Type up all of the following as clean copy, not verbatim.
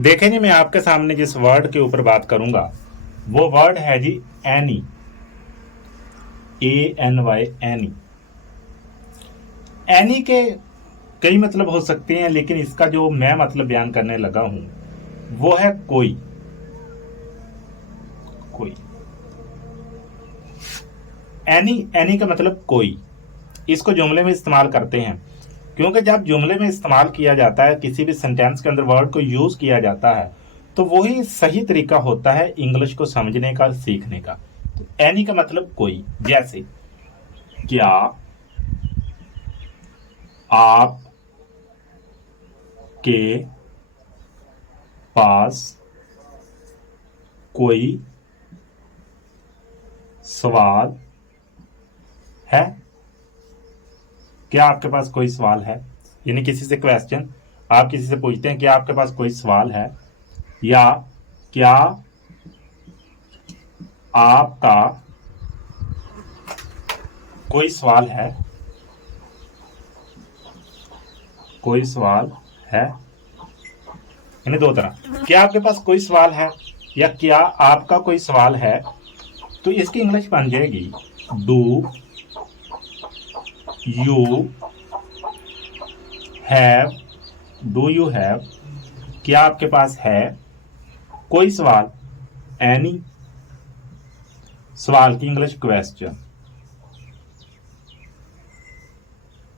देखें जी, मैं आपके सामने जिस वर्ड के ऊपर बात करूंगा वो वर्ड है जी एनी। ANY, any. एनी के कई मतलब हो सकते हैं, लेकिन इसका जो मैं मतलब बयान करने लगा हूं वो है कोई। कोई। एनी, एनी का मतलब कोई। इसको जुमले में इस्तेमाल करते हैं, क्योंकि जब जुमले में इस्तेमाल किया जाता है, किसी भी सेंटेंस के अंदर वर्ड को यूज किया जाता है, तो वही सही तरीका होता है इंग्लिश को समझने का, सीखने का। तो एनी का मतलब कोई। जैसे क्या आप के पास कोई सवाल है? क्या आपके पास कोई सवाल है? यानी किसी से क्वेश्चन, आप किसी से पूछते हैं कि आपके पास कोई सवाल है, या क्या आपका कोई सवाल है? कोई सवाल है, यानी दो तरह। क्या आपके पास कोई सवाल है या क्या आपका कोई सवाल है, तो इसकी इंग्लिश बन जाएगी do you have. Do you have, क्या आपके पास है कोई सवाल? एनी। सवाल की इंग्लिश क्वेश्चन।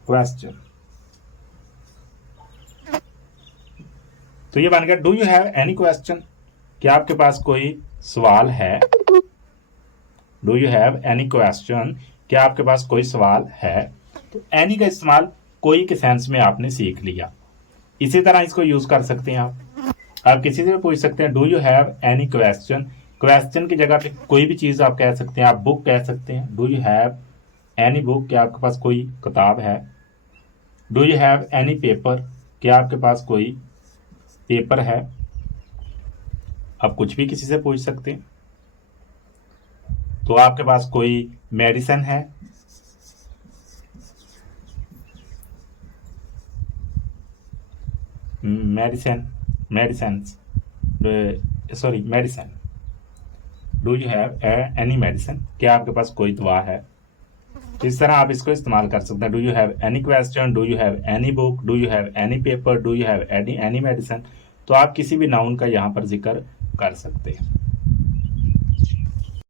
क्वेश्चन। तो ये बन गया do you have any question. क्या आपके पास कोई सवाल है? Do you have any question, क्या आपके पास कोई सवाल है? तो एनी का इस्तेमाल कोई के सेंस में आपने सीख लिया। इसी तरह इसको यूज कर सकते हैं आप किसी से भी पूछ सकते हैं do you have any question. Question की जगह पे कोई भी चीज आप कह सकते हैं, आप बुक कह सकते हैं। Do you have any book, क्या आपके पास कोई किताब है? Do you have any paper, क्या आपके पास कोई पेपर है? आप कुछ भी किसी से पूछ सकते हैं। तो आपके पास कोई मेडिसिन है? Medicine, medicine, sorry medicine. Do you have any medicine, क्या आपके पास कोई दवा है? तो इस तरह आप इसको इस्तेमाल कर सकते हैं। Do you have any question, do you have any book, do you have any paper, do you have any medicine. तो आप किसी भी नाउन का यहाँ पर जिक्र कर सकते हैं।